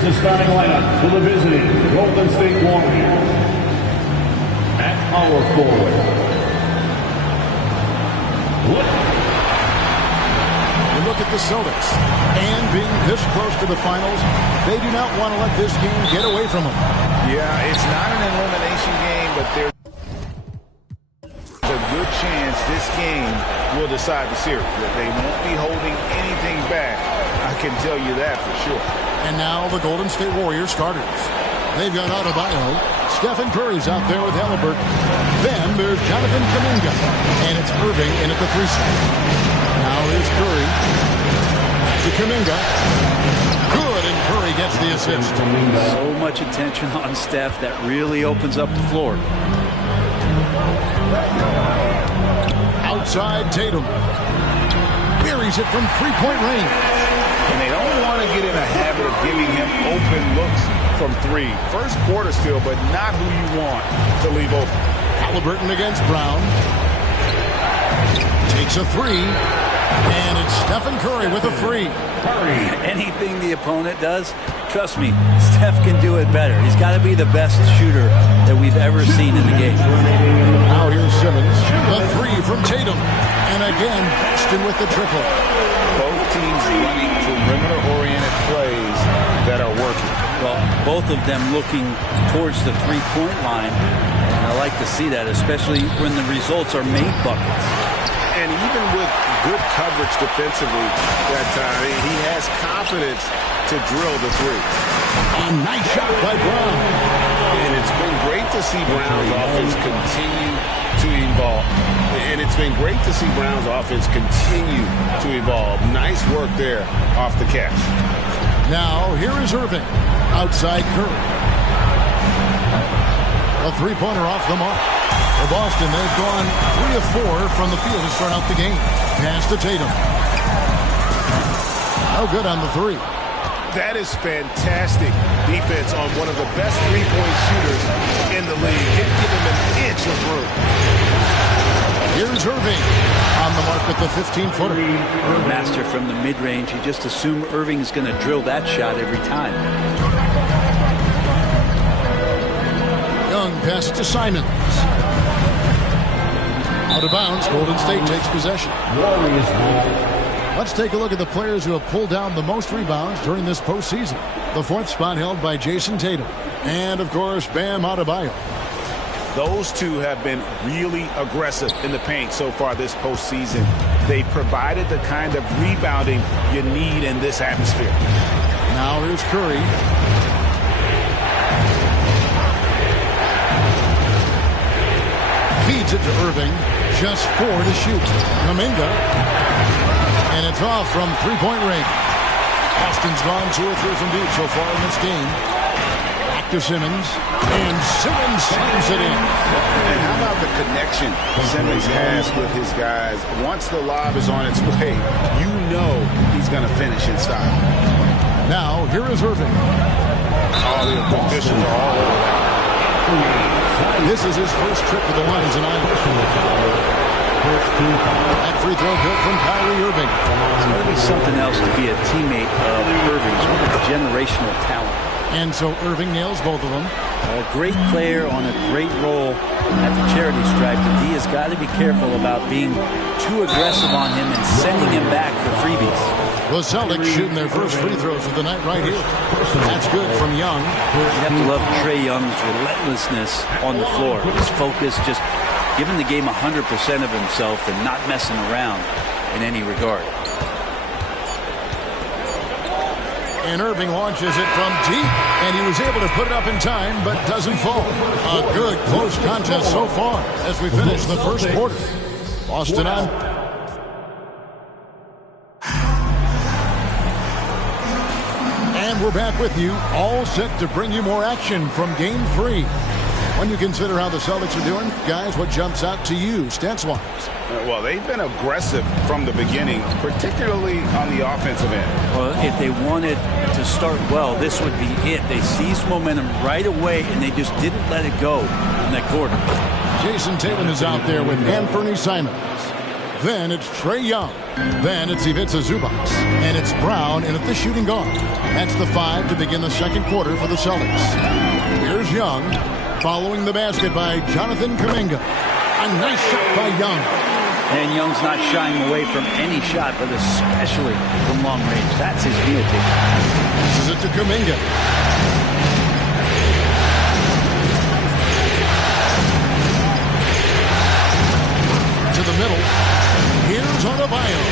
Here's the starting lineup for the visiting Golden State Warriors. At power forward. You look at the Celtics, and being this close to the finals, they do not want to let this game get away from them. Yeah, it's not an elimination game, but there's a good chance this game will decide the series. That they won't be holding anything back. I can tell you that for sure. And now the Golden State Warriors starters. They've got Adebayo. Stephen Curry's out there with Halliburton. Then there's Jonathan Kuminga. And it's Irving in at the 3 spot. Now here's Curry. To Kuminga. Good, and Curry gets the assist. So much attention on Steph. That really opens up the floor. Outside Tatum. Buries it from three-point range. And they don't want to get in a habit of giving him open looks from 3. First quarter still, but not who you want to leave open. Halliburton against Brown. Takes a 3. And it's Stephen Curry with a 3. Anything the opponent does, trust me, Steph can do it better. He's got to be the best shooter that we've ever seen in the game. Now here's Simmons. The 3 from Tatum. And again, Boston with the triple. Both teams running perimeter-oriented plays that are working. Well, both of them looking towards the three-point line. And I like to see that, especially when the results are made buckets. And even with good coverage defensively that time, he has confidence to drill the 3. A nice shot by Brown. And it's been great to see Brown's offense continue to evolve. Nice work there off the catch. Now, here is Irving. Outside Curry. A three-pointer off the mark. For Boston, they've gone 3 of 4 from the field to start out the game. Pass to Tatum. No good on the 3. That is fantastic defense on one of the best three-point shooters in the league. Didn't give him an inch of room. Here's Irving on the mark with the 15-footer. Master from the mid-range. You just assume Irving's going to drill that shot every time. Young pass to Simons. Out of bounds. Golden State takes possession. Let's take a look at the players who have pulled down the most rebounds during this postseason. The 4th spot held by Jason Tatum. And, of course, Bam Adebayo. Those two have been really aggressive in the paint so far this postseason. They provided the kind of rebounding you need in this atmosphere. Now here's Curry. Feeds it to Irving. Just 4 to shoot. Kuminga. And it's off from three-point range. Boston's gone 2 or 3 from deep so far in this game. Back to Simmons. And Simmons slams it in. And how about the connection Simmons has with his guys? Once the lob is on its way, you know he's going to finish in style. Now, here is Irving. All the officials are all over that. This is his first trip to the lines in Iowa. That free throw good from Kyrie Irving. It's going to be something else to be a teammate of Irving's. What a generational talent. And so Irving nails both of them. A great player on a great role at the charity stripe. The D has got to be careful about being too aggressive on him and sending him back for freebies. The Celtics shooting their first free throws of the night right here. That's good from Young. You have to love Trae Young's relentlessness on the floor. His focus, just giving the game 100% of himself and not messing around in any regard. And Irving launches it from deep, and he was able to put it up in time, but doesn't fall. A good close contest so far as we finish the first quarter. Boston on. And we're back with you, all set to bring you more action from Game 3. When you consider how the Celtics are doing, guys, what jumps out to you, stats-wise? Well, they've been aggressive from the beginning, particularly on the offensive end. Well, if they wanted to start well, this would be it. They seized momentum right away, and they just didn't let it go in that quarter. Jason Tatum is out there with Anthony Simons. Then it's Trae Young. Then it's Ivica Zubac. And it's Brown in at the shooting guard. That's the 5 to begin the second quarter for the Celtics. Here's Young, following the basket by Jonathan Kuminga. A nice shot by Young. And Young's not shying away from any shot, but especially from long range. That's his meal ticket. This is it to Kuminga. To the middle. Here's Adebayo.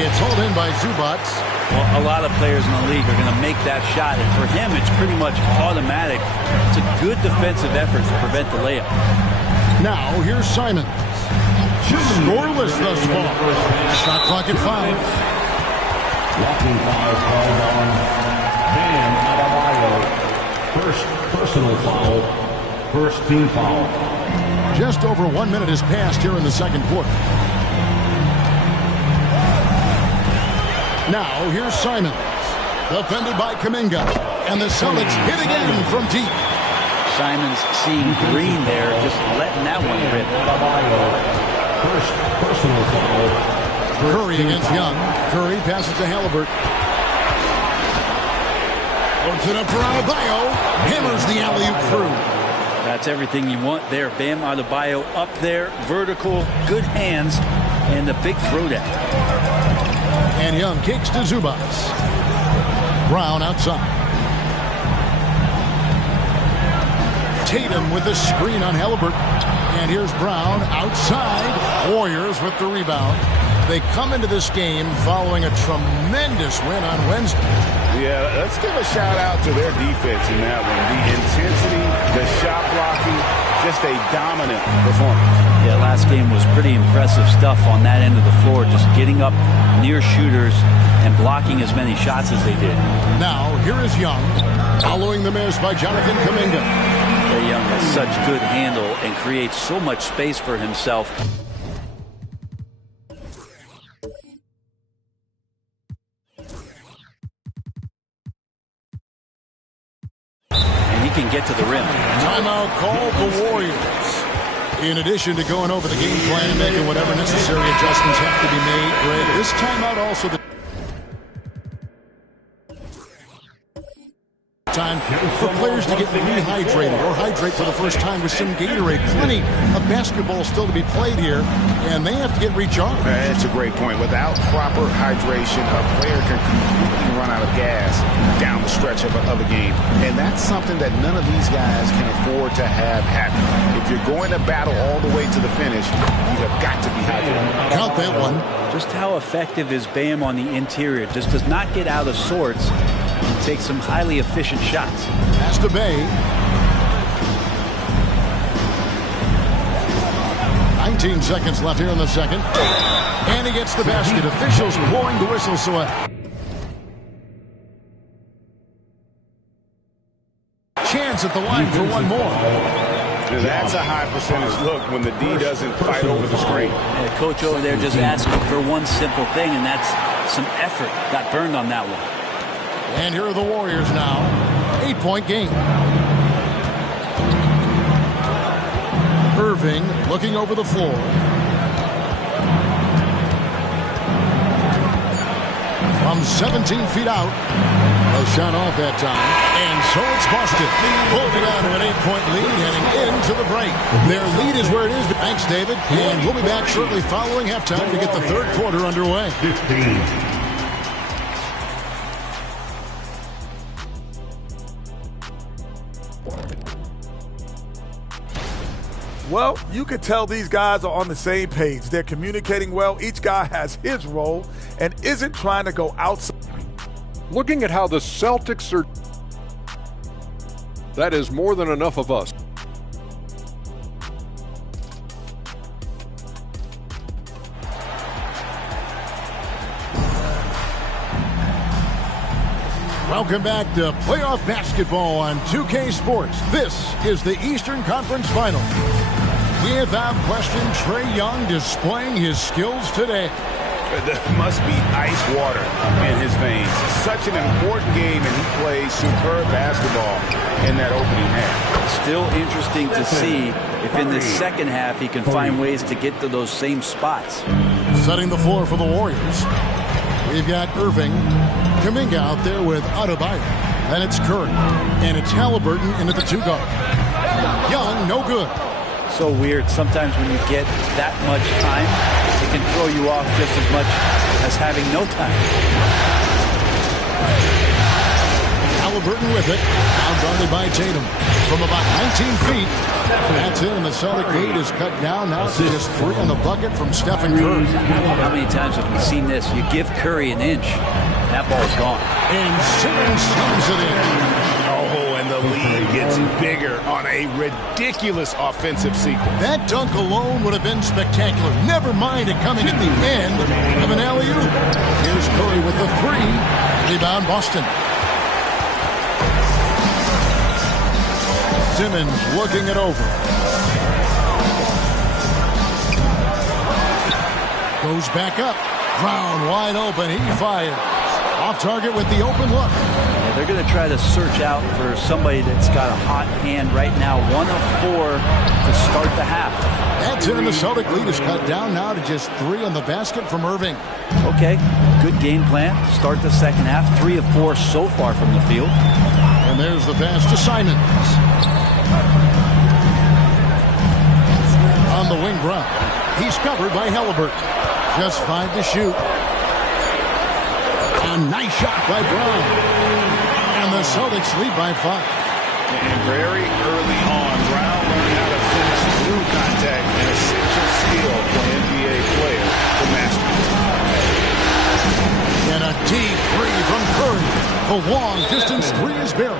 It's hauled in by Zubac. Well, a lot of players in the league are going to make that shot, and for him, it's pretty much automatic. It's a good defensive effort to prevent the layup. Now, here's Simons. Scoreless thus far. Shot clock at 5. Walking foul called on Bam Adebayo. First personal foul. First team foul. Just over 1 minute has passed here in the second quarter. Now, here's Simons. Defended by Kuminga. And the Celtics hit again from deep. Simons seeing green there, just letting that one rip. First personal foul. Curry against Young. Curry passes to Halliburton. Puts it up for Adebayo. Hammers the alley-oop through. That's everything you want there. Bam Adebayo up there, vertical, good hands, and the big throwdown. And Young kicks to Zubac. Brown outside. Tatum with the screen on Halliburton. And here's Brown outside. Warriors with the rebound. They come into this game following a tremendous win on Wednesday. Yeah, let's give a shout out to their defense in that one. The intensity, the shot blocking, just a dominant performance. Yeah, last game was pretty impressive stuff on that end of the floor, just getting up near shooters and blocking as many shots as they did. Now, here is Young, following the miss by Jonathan Kuminga. Young has such good handle and creates so much space for himself. And he can get to the rim. Timeout called the Warriors. In addition to going over the game plan and making whatever necessary adjustments have to be made, Greg, this timeout also the time for players to get rehydrated or hydrate for the first time with some Gatorade. Plenty of basketball still to be played here, and they have to get recharged. That's a great point. Without proper hydration, a player can completely run out of gas down the stretch of a game. And that's something that none of these guys can afford to have happen. If you're going to battle all the way to the finish, you have got to be hydrated. Count that one. Just how effective is Bam on the interior? Just does not get out of sorts. Take some highly efficient shots. Pass to Bay. 19 seconds left here in the second. And he gets the basket. Officials blowing the whistle, so a chance at the line for one more. That's a high percentage look when the D doesn't fight over the screen. The coach over there just asking for one simple thing, and that's some effort. Got burned on that one. And here are the Warriors now. 8-point game. Irving looking over the floor. From 17 feet out. No shot off that time. And so it's Boston. Holding on to an 8-point lead heading into the break. Their lead is where it is. Thanks, David. And we'll be back shortly following halftime to get the third quarter underway. 15. Well, you can tell these guys are on the same page. They're communicating well. Each guy has his role and isn't trying to go outside. Looking at how the Celtics are, that is more than enough of us. Welcome back to playoff basketball on 2K Sports. This is the Eastern Conference Final. Without question, Trae Young displaying his skills today. There must be ice water in his veins. Such an important game, and he plays superb basketball in that opening half. Still interesting to see if in the second half he can find ways to get to those same spots. Setting the floor for the Warriors. We've got Irving, Kuminga out there with Adebayo. Then it's Curry. And it's Halliburton into the 2-guard. Young, no good. So weird. Sometimes when you get that much time, it can throw you off just as much as having no time. Halliburton with it. Now guarded by Tatum. From about 19 feet. That's it, and the Celtic lead is cut down now to just 3 on the bucket from Stephen Curry. How many times have we seen this? You give Curry an inch, that ball's gone. And Simmons slams it in. Oh, and the lead gets bigger on a ridiculous offensive sequence. That dunk alone would have been spectacular. Never mind it coming at the end of an alley-oop. Here's Curry with the 3. Rebound Boston. Simmons looking it over. Goes back up. Brown wide open. He fires. Off target with the open look. Yeah, they're going to try to search out for somebody that's got a hot hand right now. 1 of 4 to start the half. That's it, and the Celtic lead is cut down now to just 3 on the basket from Irving. Okay, good game plan. Start the second half. 3 of 4 so far from the field. And there's the pass to Simons. On the wing, Brown. He's covered by Halliburton. Just 5 to shoot. A nice shot by Brown. And the Celtics lead by 5. And very early on, Brown learned how to finish through contact, an essential skill for an NBA player to master. And a deep 3 from Curry. The long-distance 3 is buried.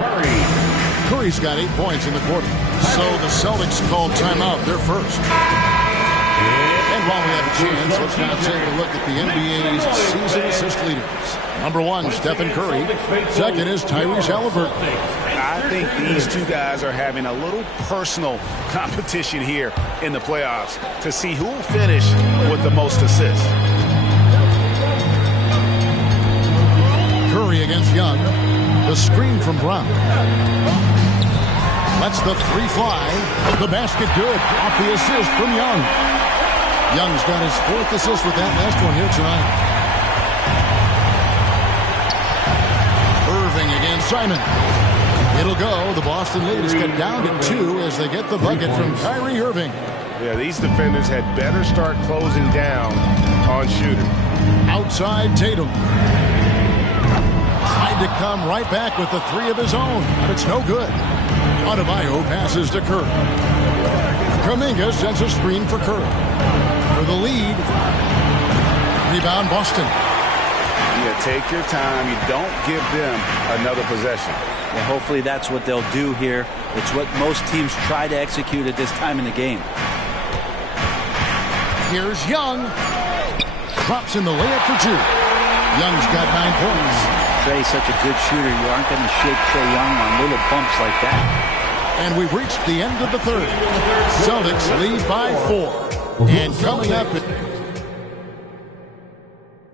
Curry's got 8 points in the quarter. So the Celtics called timeout. They're first. And while we have a chance, let's now take a look at the NBA's season assist leaders. Number 1, Stephen Curry. Second is Tyrese Halliburton. I think these two guys are having a little personal competition here in the playoffs to see who will finish with the most assists. Curry against Young. The screen from Brown. Lets the 3 fly. The basket good. Off the assist from Young. Young's got his 4th assist with that last one here tonight. Irving against Simon. It'll go. The Boston lead is cut down to 2 as they get the bucket from Kyrie Irving. Yeah, these defenders had better start closing down on shooting. Outside Tatum. Tried to come right back with the 3 of his own, but it's no good. Adebayo passes to Curry. Kuminga sends a screen for Curry. For the lead. Rebound Boston. Yeah, take your time. You don't give them another possession. Yeah, hopefully that's what they'll do here. It's what most teams try to execute at this time in the game. Here's Young. Drops in the layup for 2. Young's got 9 points. Trey's such a good shooter. You aren't going to shake Trey Young on little bumps like that. And we've reached the end of the third. Celtics lead by 4. And coming up.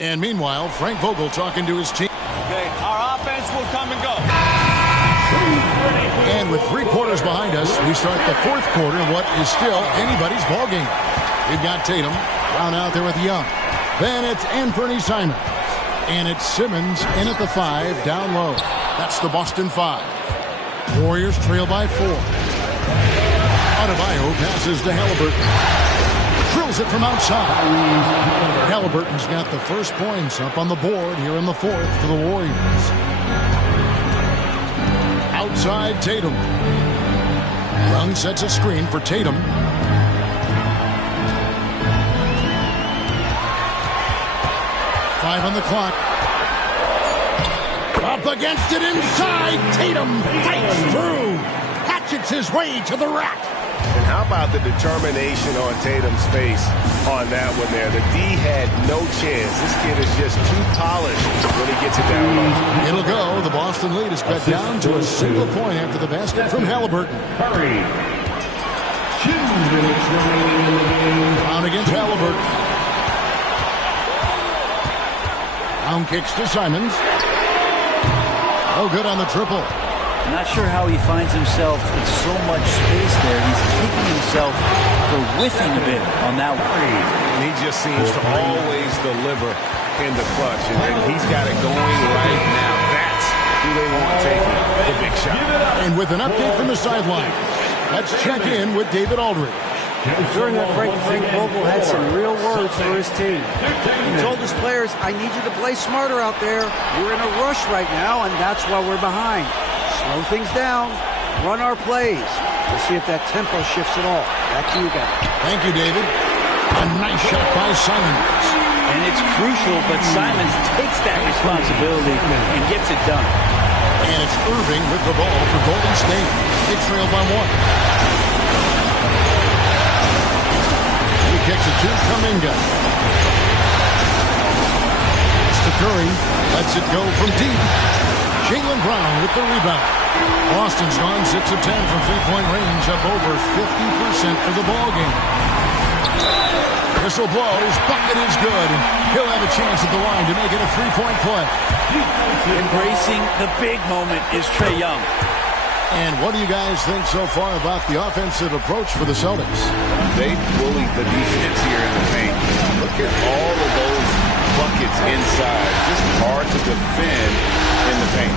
And meanwhile, Frank Vogel talking to his team. Okay, our offense will come and go. And with 3 quarters behind us, we start the 4th quarter in what is still anybody's ballgame. We've got Tatum, Brown out there with Young. Then it's Anthony Simons. And it's Simmons in at the 5, down low. That's the Boston 5. Warriors trail by 4. Adebayo passes to Halliburton. Drills it from outside. Halliburton's got the first points up on the board here in the 4th for the Warriors. Outside Tatum. Young sets a screen for Tatum. Five on the clock. Up against it inside. Tatum fights through. Hatchets his way to the rack. And how about the determination on Tatum's face on that one there? The D had no chance. This kid is just too polished when he gets it down low. It'll go. The Boston lead is cut down to a single point after the basket from Halliburton. Curry. 2 minutes remaining in the game. Brown against Halliburton. Brown kicks to Simons. Oh, good on the triple. I'm not sure how he finds himself in so much space there. He's kicking himself for whiffing a bit on that one. And he just seems to always deliver in the clutch. And he's got it going right now. That's who they want taking the big shot. And with an update from the sideline, let's check in with David Aldridge. During that break, Frank Vogel had some real words for his team. He told his players, I need you to play smarter out there. We're in a rush right now, and that's why we're behind. Slow things down, run our plays. We'll see if that tempo shifts at all. Back to you guys. Thank you, David. A nice shot by Simons. And it's crucial, but Simons takes that responsibility and gets it done. And it's Irving with the ball for Golden State. They trail by 1. Kicks it to Kuminga. It's to Curry. Lets it go from deep. Jaylen Brown with the rebound. Boston's gone 6 of 10 from three-point range, up over 50% for the ball game. Whistle blows. Bucket is good. And he'll have a chance at the line to make it a three-point play. Embracing the big moment is Trae Young. And what do you guys think so far about the offensive approach for the Celtics? They bullied the defense here in the paint. Look at all of those buckets inside. Just hard to defend in the paint.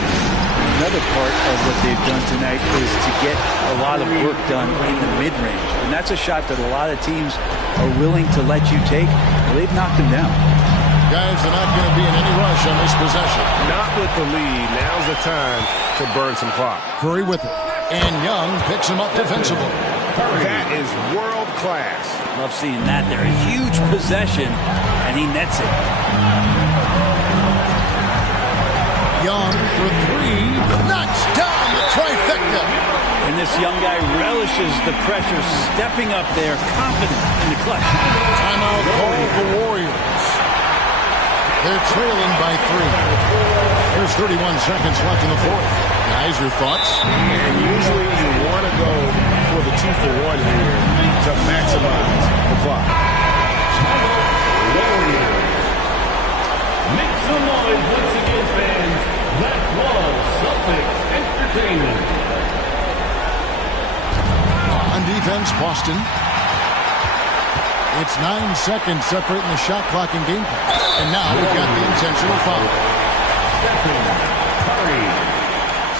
Another part of what they've done tonight is to get a lot of work done in the mid-range. And that's a shot that a lot of teams are willing to let you take. Well, they've knocked them down. Guys, they're not going to be in any rush on this possession. Not with the lead. Now's the time to burn some clock. Curry with it. And Young picks him up defensively. That is world class. Love seeing that there. A huge possession, and he nets it. Young for 3. Knocks down the trifecta. And this young guy relishes the pressure, stepping up there, confident in the clutch. Timeout call the Warriors. They're trailing by 3. There's 31 seconds left in the fourth. Guys, your thoughts? And usually you want to go for the 2-for-1 here to maximize the clock. Warriors. Make some noise once again, fans. That was Celtics Entertainment. On defense, Boston. It's 9 seconds separating the shot clock and game clock. And now we've got the intentional foul. Stephen Curry.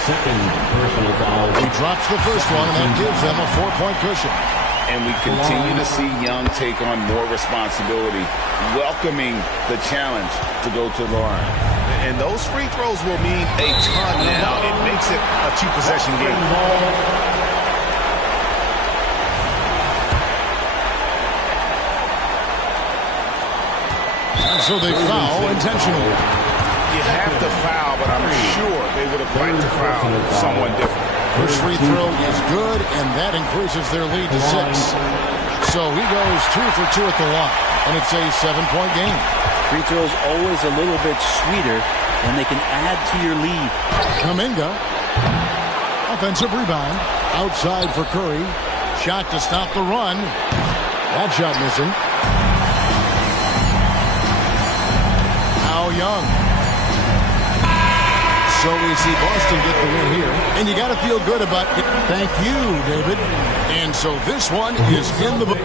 Second personal foul. He drops the first one, and that gives them a 4-point cushion. And we continue to see Young take on more responsibility, welcoming the challenge to go to the line. And those free throws will mean a ton now. It makes it a 2-possession game. So they foul intentionally. You have to foul, but I'm sure they would have liked to foul someone different. First free throw is good, and that increases their lead to 6. So he goes 2 for 2 at the line, and it's a 7-point game. Free throws always a little bit sweeter when they can add to your lead. Kuminga, offensive rebound, outside for Curry. Shot to stop the run. That shot missing. Young. So we see Boston get the win here. And you got to feel good about it. Thank you, David. And so this one is in the book.